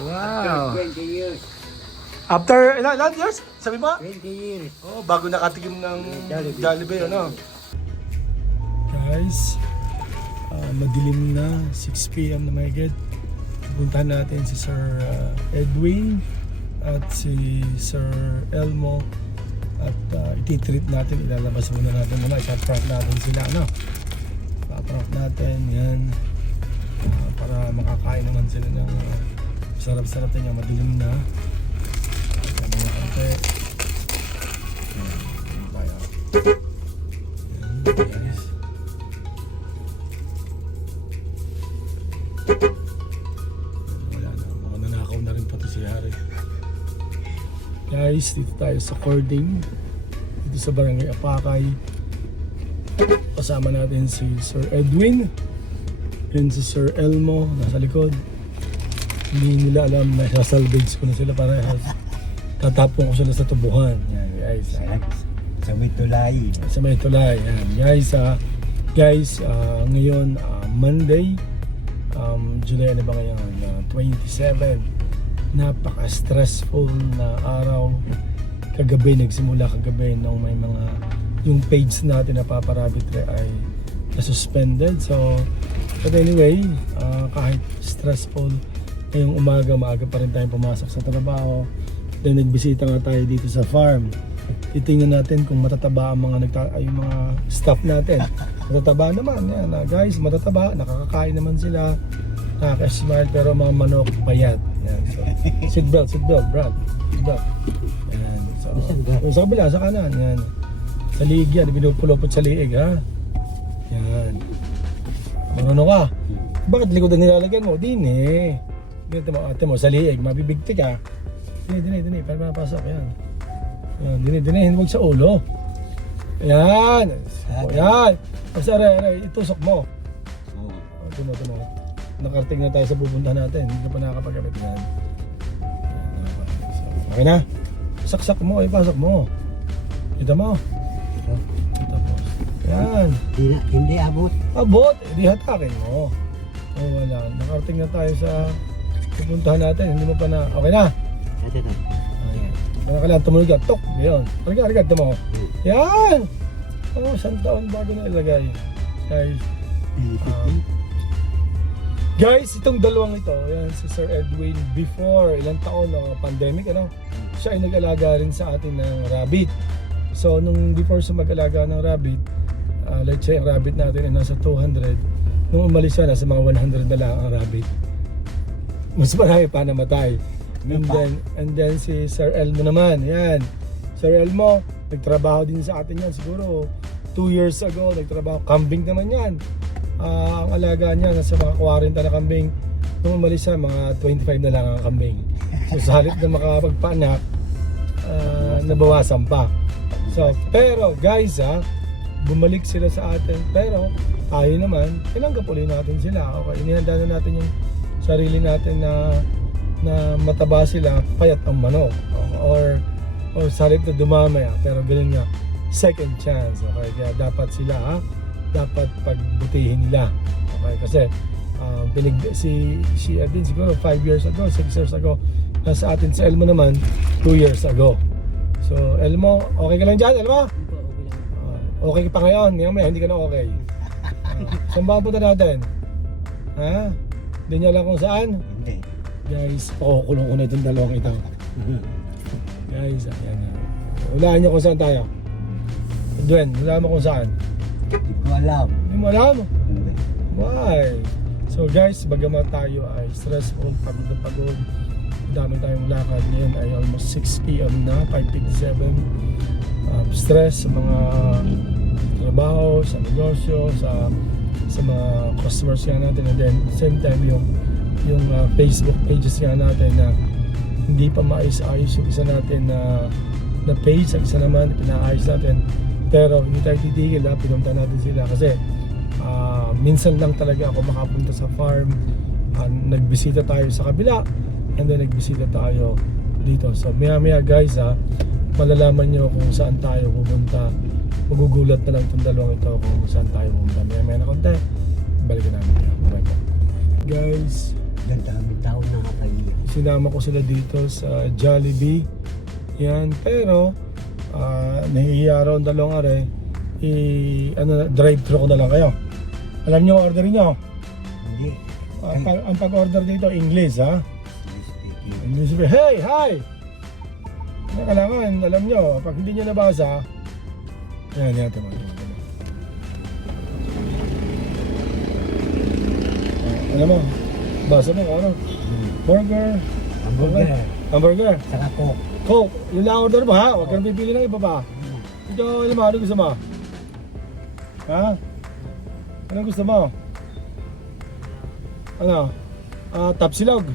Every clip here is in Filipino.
Wow. 20 years. After, ilan years? Sabi mo? 20 years. Oh, bago nakatikim ng Jollibee, ano? Guys, madilim na, 6 p.m. na mahigit. Puntahan natin si Sir Edwin at si Sir Elmo at ititreat natin, ilalabas muna natin ipaprank natin sila, ano? Ipaprank natin, yan, para makakain naman sila ng sarap-sarap na niya, madilim na. Kaya mga kante. Yan, guys. Wala na, mga nanakaw na rin pati si Harry. Guys, dito tayo sa Cording, dito sa Barangay Apakay. Kasama natin si Sir Edwin and si Sir Elmo nasa likod. Hindi nila alam na sasalvage ko na sila para tatapon ko sila sa tubuhan. Yan guys. Sa may tulay. Sa may tulay. Yan guys. Ngayon Monday, July na ba ngayon? 27. Napaka-stressful na araw. Nagsimula kagabi nung may mga yung page natin na Papa Rabbit ay na-suspended. So, but anyway, kahit stressful, ngayong maaga pa rin tayong pumasok sa trabaho. Then nagbisita nga tayo dito sa farm. Titingnan natin kung matataba ang yung mga staff natin. Matataba naman, yan. Guys, matataba, nakakakain naman sila. Nakaka-smile, pero mga manok payat. Yan. So, seatbelt, Brad. Seatbelt. Yan. So, sa kabila, sa kanan. Yan. Sa liig yan, pinupulupot sa liig, ha? Yan. Marunong ka? Bakit likod ang nilalagyan mo? Dini. Dito mo, ate mo, sa liig, mabibigti ka. Dini, para mapasok, yan. Yan, dini, huwag sa ulo. Yan. O, yan. Basta, aray, itusok mo. O, tumo. Nakarating na tayo sa pupuntahan natin. Hindi ka pa nakakapagkabit yan. Okay na? Saksak mo, ipasok mo. Kita mo. Tapos, yan. Hindi abot. Abot, di hatakin mo. O wala, nakarating na tayo sa pupuntahan natin. Hindi mo pa na, okay na? Ayan. Kaya kailangan tumunog ka, tok, ngayon. Harga, mo. Yan! Oh, 1 taon bago na ilagay. Guys, itong dalawang ito, yan si Sir Edwin, before ilang taon ng pandemic, ano, siya ay nag-alaga rin sa atin ng rabbit. So, nung before siya mag-alaga ng rabbit, let's say ang rabbit natin ay nasa 200. Nung umalis siya, nasa mga 100 na lang ang rabbit. Mas marami pa namatay. And then si Sir Elmo naman, yan. Sir Elmo, nagtrabaho din sa atin yan, siguro 2 years ago, nagtrabaho. Kambing naman yan. Ang alaga niya nasa mga 40 na kambing. Nung umalis siya, mga 25 na lang ang kambing. So sa halip na makapagpaanak, nabawasan pa. So, pero guys, bumalik sila sa atin. Pero tayo naman, ilanggap ulit natin sila. Okay, inihanda na natin yung sarili natin na mataba sila, payat ang manok. Or sa halip na dumamay. Pero ganun nga, second chance. Okay, kaya dapat sila, dapat pagbutihin nila. Okay, kasi si Adin siguro 5 years ago, 6 years ago. Nasa atin sa Elmo naman 2 years ago. So Elmo, okay ka lang dyan, Elmo? Okay pa ngayon, hindi ka na okay. Saan ba punta natin? Ha? Hindi niya alam kung saan? Hindi. Guys, pakukulong ko na itong dalawang ito. Guys, ayan na. Hulaan niyo kung saan tayo. Edwin, hulaan mo kung saan. Hindi ko alam. Hindi mo alam? Hindi. Why? So guys, bagamat tayo ay stressful, pagod na pagod, dami tayong lakad. Ngayon ay almost 6 p.m. na, 5:57. Stress sa mga trabaho, sa negosyo, sa mga customers nga natin, and then same time yung Facebook pages nga natin na hindi pa maayos-ayos yung isa natin na page, ang isa naman pinaayos natin. Pero hindi tayo titigil, pinunta natin sila kasi minsan lang talaga ako makapunta sa farm. Nagbisita tayo sa kabila and then nagbisita tayo dito. So maya guys, malalaman nyo kung saan tayo pupunta magugulat na lang itong dalawang ito kung saan tayo pumunta. Maya na konti, balikan namin yan. Bye po. Guys, Ang daming tao na kakayo. sinama ko sila dito sa Jollibee. Yan, pero nahihiya raw ang dalawang are. Drive-thru ko na lang kayo. Alam nyo, orderin nyo. Hindi. Ang pag-order dito, English ha. Speaking. English, hey, hi! Kailangan, alam nyo, pag hindi nyo nabasa, yan, tama. Alam mo, basa mo, ano? Burger, Hamburger. hamburger, Saka coke. Coke, yun lang order mo ha, huwag ka nang pipili ng iba pa. Ito, alam mo, ano gusto mo? Ha? Ano gusto mo? Ano? Tapsilog.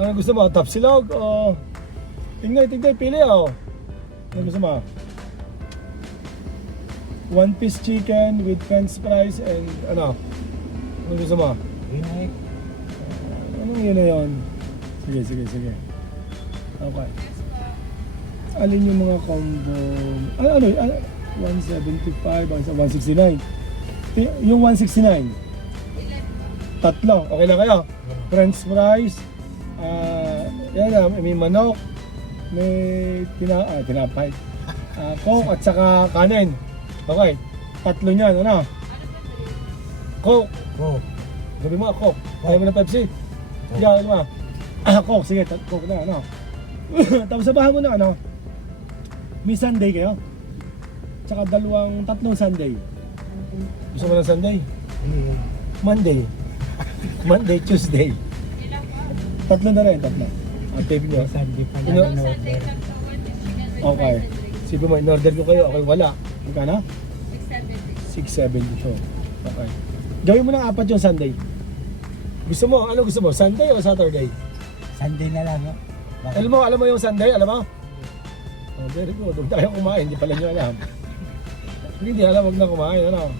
Ano gusto mo? Tapsilog o... Tingnan, pili oh. Ano gusto mo? One piece chicken with french fries and ano? Ano gusto mo? Rinek. Anong yun na yun? Sige. Okay. Alin yung mga combo? Ano? 175, 169. Yung 169. Tatlo. Okay lang kayo? French fries. Yan na, may manok. May tinapay. Coke at saka kanin. Okay. Tatlo niyan. Ano? Coke. Coke. Sabi mo, Coke. Ayaw mo na Pepsi? Yan, ano? Coke. Sige, Coke na. Ano? Tapos sabahan mo na, ano? May Sunday kayo? Tsaka tatlong Sunday. Gusto mo ng Sunday? Ano yun? Monday, Tuesday. Tatlo na rin, tatlo. Tape nyo. May Sunday pa Ano? lang in-order. Okay. Sige mo, in-order ko kayo. Okay, wala. Magkano? 672. 672. Okay. Gawin mo ng 4 yung Sunday. Gusto mo? Ano gusto mo? Sunday o Saturday? Sunday na lang. Bakit? Alam mo yung Sunday? Alam mo? Oh, very good. Huwag tayo kumain. Hindi pala nyo alam. Hindi alam, huwag na kumain. Ano?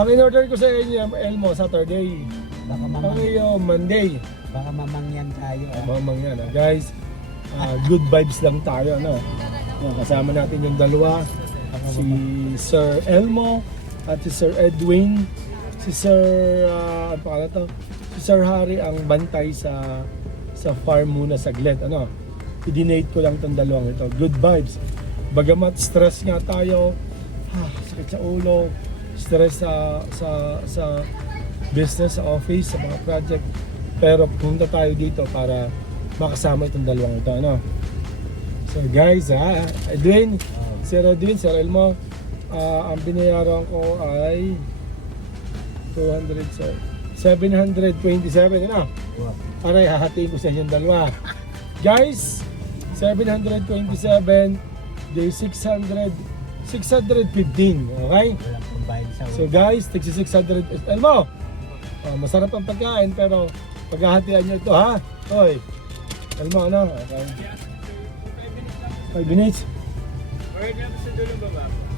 Ang in-order ko sa inyo, Elmo, Saturday. Baka Ang mamang, iyo, Monday. baka mamangyan tayo. Mamang yan. Guys, good vibes lang tayo. Ano? Kasama natin yung dalawa. Si Sir Elmo at si Sir Edwin. Si Sir, ano pa to? Si Sir Harry ang bantay sa farm muna saglit. Ano? I-donate ko lang itong dalawang ito. Good vibes. Bagamat stress nga tayo, sakit sa ulo, stress sa business, sa office, sa mga project. Pero punta tayo dito para makasama itong dalawang ito. Ano? So guys, Edwin, Sir Edwin, Sir Elmo, ang binayaran ko ay 727, ano? Aray, hahatiin ko sa inyong dalawa. Guys, 727, day 615, okay? Walang pambayad sa So guys, tigsi 600, Elmo, masarap ang pagkain pero paghahatian nyo ito ha. Hoy, Elmo, ano? Okay. 5 minutes?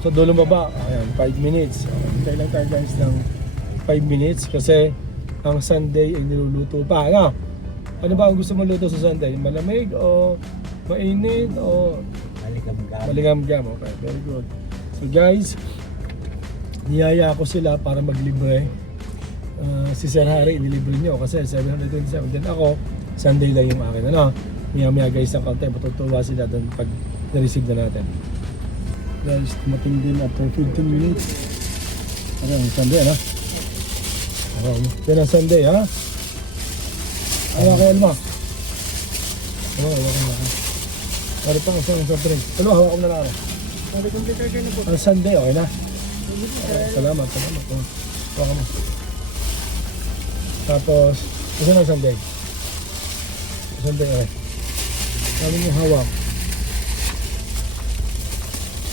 Sa dulong baba. Ayan, 5 minutes. Hintay lang tayo guys ng 5 minutes kasi ang Sunday ay niluluto pa. Ano? Ano ba ang gusto mo luto sa Sunday? Malamig o mainit o maligam-gam. maligam-gam? Okay, very good. So guys, niyaya ko sila para maglibre. Si Sir Harry, inilibre nyo kasi 727. Then ako, Sunday lang yung akin. Ano? Maya guys ng konti, matutuwa sila doon pag na-receive na natin. Guys, tumating din after 15 minutes. Ano ang Sunday, ano? Yan ang Sunday, ha? Ayaw kayo, Elmo. Ayaw kayo. Pari pa ang soft drink. Ano, hawak ko na lang. Ang Sunday, okay na? Salamat. Hawak mo. Tapos, kasi na Sunday. Sunday, okay. Sabi mo hawak.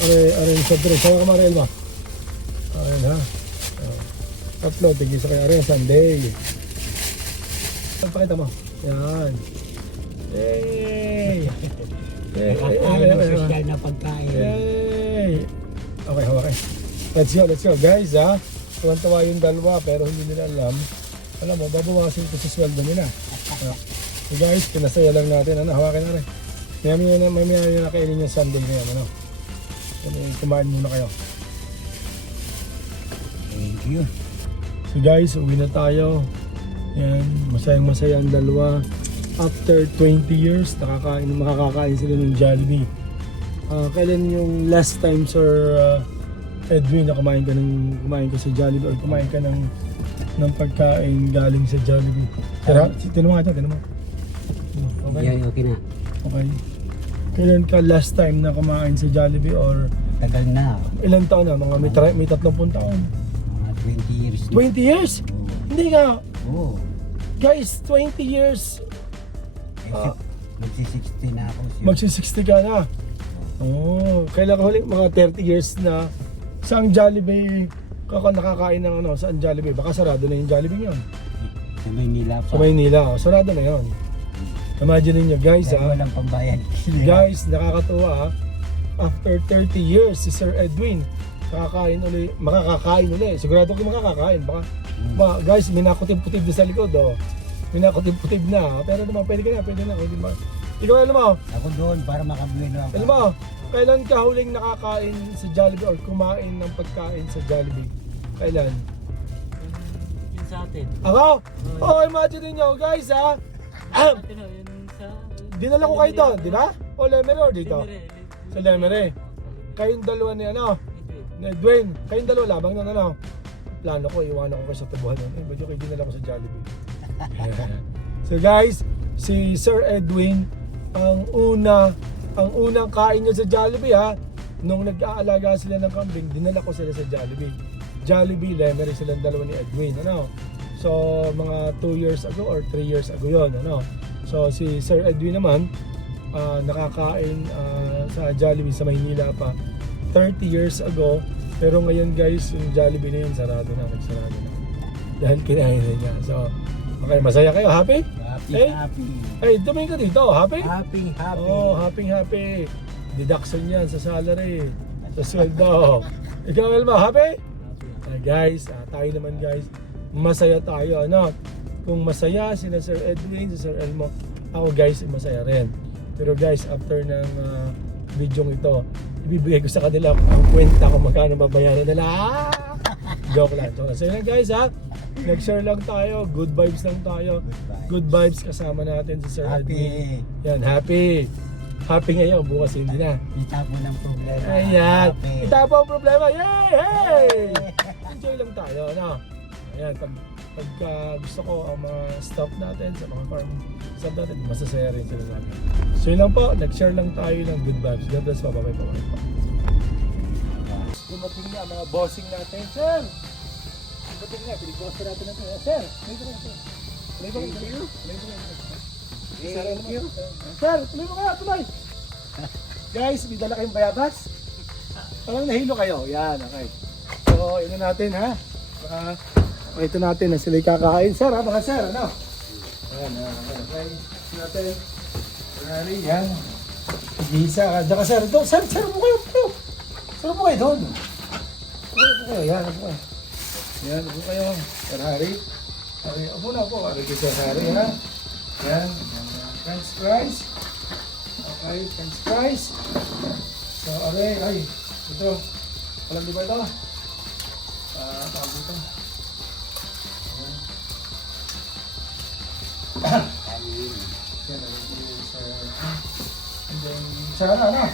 Are yung soft drink. Hawak ka mga Elmo. Okay na. Upload, tigil sa kaya rin Sunday. Pakita mo. Yan. Yay! Nakakain ng social na pagkain. Yay! Okay, okay. Let's go guys ha. Tuwan-tawa yung dalawa pero hindi nila alam. Alam mo, babawasin ko sa sweldo nila. So guys, pinasaya lang natin. Ano, hawakin na rin. May na kainin yung Sunday na yan. Ano? Kumain muna kayo. Thank you. So guys, uwi na tayo. Yan, masayang masaya ang dalawa. After 20 years, makakakain sila ng Jollibee. Kailan yung last time, Sir Edwin, na kumain ka sa Jollibee or kumain ka ng pagkain galing sa Jollibee? Tara, tinanong nga tinanong mo. Okay? Yeah, okay na. Okay. Kailan ka last time na kumain sa Jollibee or Tagal na. ilang taon na? Mga may 30 taon. Mga 20 years na. 20 years? Hindi nga. Oo. Guys, 20 years. Magsi-60 na ako. Magsi-60 ka na. Oh, kailan ka huli? Mga 30 years na. Saan Jollibee nakakain ng ano? Saan Jollibee? Baka sarado na yung Jollibee yun. Sa Maynila pa. Sa Maynila. Oh, sarado na yun. Imagine niyo guys, Dahil walang pambayad. Guys, nakakatuwa ha. After 30 years, si Sir Edwin makakakain uli. Sigurado ko makakakain. Baka, guys, minakutib-kutib na sa likod. Oh. Minakutib-kutib na. Pero naman, pwede ka na. Pwede ba? Ikaw, alam mo, Ako doon para makabuelo ako. alam mo, kailan ka huling nakakain sa Jollibee or kumain ng pagkain sa Jollibee? Kailan? Yun sa atin. Ako? Oh, imagine niyo guys ha. Atin o, yun sa... Dinala ko kayo doon, di ba? O Lemery or dito? Lemery. Sa Lemery. Kayong dalawa ni ano? Ni Edwin. Kayong dalawa labang na ano? Plano ko, iwanan ko kayo sa tubuhan nun. Medyo kayo dinala ko sa Jollibee. So guys, si Sir Edwin, ang unang kain niya sa Jollibee ha. Nung nag-aalaga sila ng kambing, dinala ko sila sa Jollibee. Jollibee, Lemery silang dalawa ni Edwin, ano? So, mga 2 years ago or 3 years ago yon, ano? So, si Sir Edwin naman, nakakain sa Jollibee sa Maynila pa 30 years ago. Pero ngayon guys, yung Jollibee na yun, nagsarado na. Dahil kinain na niya. So, okay, masaya kayo? Happy? Happy. Hey, tumingin ka dito. Happy? Happy. Oh, happy. Deduction yan sa salary, sa sweldo. Ikaw, Elma, happy? Guys, tayo naman guys, masaya tayo, ano? Kung masaya sila Sir Edwin, si Sir Elmo, ako guys, masaya rin. Pero guys, after ng video ito, ibibigay ko sa kanila ang kwenta kung magkano babayaran nila. Joke lang. So yun lang guys ha, nag-share lang tayo, good vibes lang tayo. Good vibes kasama natin si Sir Edwin. Yan, happy. Happy ngayon, bukas hindi na. Itapo ng problema. Ayan. Happy. Itapo ang problema. Yay! Hey! Enjoy lang tayo, no? Ayan, pagka gusto ko ang mga staff natin, sa mga farm staff natin, masasaya rin sila natin. So yun lang po, nag-share lang tayo ng good vibes. God bless po, bye-bye po. Dumating na ang mga bossing natin, sir! Dumating na, pinag-bossing natin natin. Sir, may ko lang, sir. May ko lang, sir. Thank you. Sir, tuloy mo kaya, tuloy! Guys, may dala kayong bayabas? Parang nahilo kayo. Yan, okay. So, yun na natin, ha? Ito natin na sila kakain. Sir, ha? Mga sir, ano? Ayan, okay. Natin. Ferrari, yan. Gisa ka. Diyan ka, sir. Ito, sir mo kayo. Sir mo kayo doon. Sir mo kayo. Yan, ako. Yan, ako kayo. Ferrari. Okay, ako na po. Okay, Ferrari, ha? Yan. French fries. Okay, French fries. So, ay, ito. Alam di ba ito? Tawag dito. Yan, and then, sana, ano?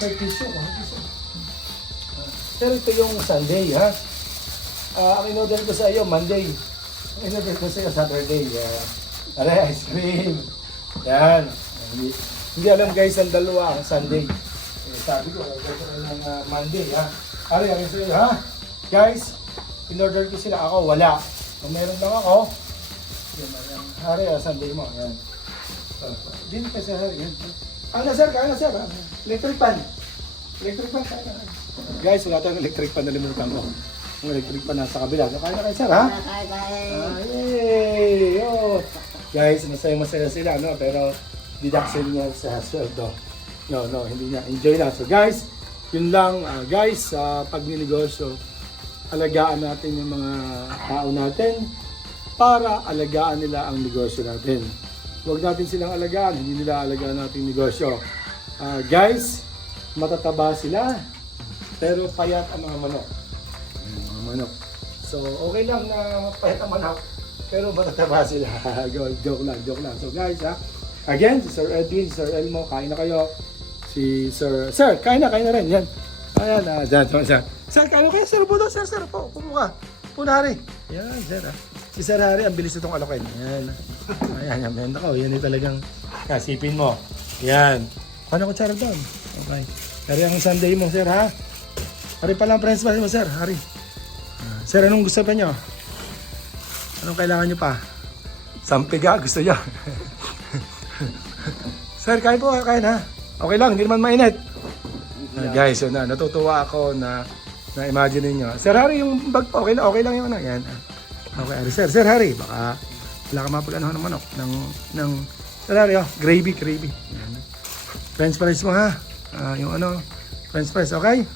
Tissue. Pero ito yung Sunday, ha? Ang in-order ko sa iyo, Monday. Ang in-order ko sa iyo, Saturday. Ice cream. Yan. Hindi alam guys, ang dalawa, ang Sunday. Sabi ko, gusto ko ng Monday, ha? Ang sa'yo, ha? Guys, in-order ko sila, ako wala. Kung meron lang ako, Sunday mo. Yan. Din pa sa Hari. Ano sir, kaya na sir, ha? Electric pan. Kaya na. Guys, wala tayong electric pan, nalimutan ko. Ang electric pan nasa kabila. Kaya na kayo sir, ha? Yay! Oh. Guys, masaya sila, no? Pero deduction niya sa sweldo. No, hindi niya. Enjoy na. So guys, yun lang. Guys, sa pagninegosyo, alagaan natin yung mga tao natin para alagaan nila ang negosyo natin. Huwag natin silang alagaan, hindi nila alagaan natin negosyo. Guys, matataba sila, Pero payat ang mga manok. Ayan, mga manok. So, okay lang na payat ang manok. Pero matataba sila. Joke lang. So guys ha. Again, si Sir Edwin, si Sir Elmo, kain na kayo. Si Sir, kain na rin. Yan. Ayan, dyan. Sir, kain na kayo. Sir, budo. Sir, po. Kumuha. Punari. Yan, Sir ha. Si Sir Harry, ang bilis itong alokin. Yan. Ayan. Ako, yan yung talagang kasipin mo. Yan. Paano ko tsara doon? Okay. Harry ang Sunday mo, Sir ha. Harry pala ang friends mo, Sir. Harry. Sir, anong gusto pa nyo? Anong kailangan nyo pa? Sampiga, gusto nyo? Sir, kain po, kain ha. Okay lang, hindi naman mainit. Guys, yun na, natutuwa ako na imagine niyo. Sir Harry, yung bag po, okay lang yung ano. Yan. Okay, Harry. Sir Harry, baka wala ka mapag-ano ng manok. Ng Sir Harry, gravy. Yan. French fries mo ha. Yung ano, French fries, okay?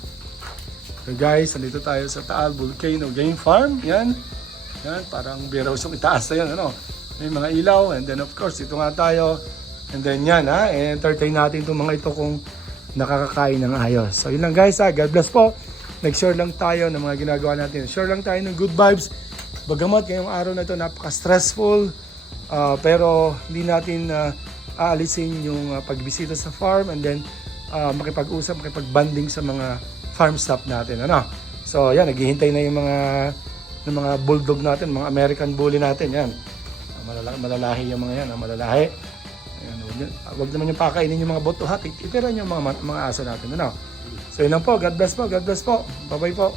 So guys, nandito tayo sa Taal Volcano Game Farm. Yan, parang beerhouse yung itaas na yan, ano. May mga ilaw, and then of course, ito nga tayo. And then yan ha, entertain natin itong mga ito kung nakakakain ng ayos. So yun lang guys ha, God bless po. Nag-share lang tayo ng mga ginagawa natin. Share lang tayo ng good vibes. Bagamat ngayong araw na ito napaka-stressful, pero hindi natin aalisin yung pagbisita sa farm and then makipag-usap, makipag-banding sa mga farm staff natin. Ano? So yan, naghihintay na yung mga bulldog natin, mga American bully natin. Yan. Malalahi yung mga yan, malalahi. Ayan, wag naman yung pakainin yung mga boto ha. Itiran yung mga aso natin. Ano? So yun lang po. God bless po. Bye-bye po.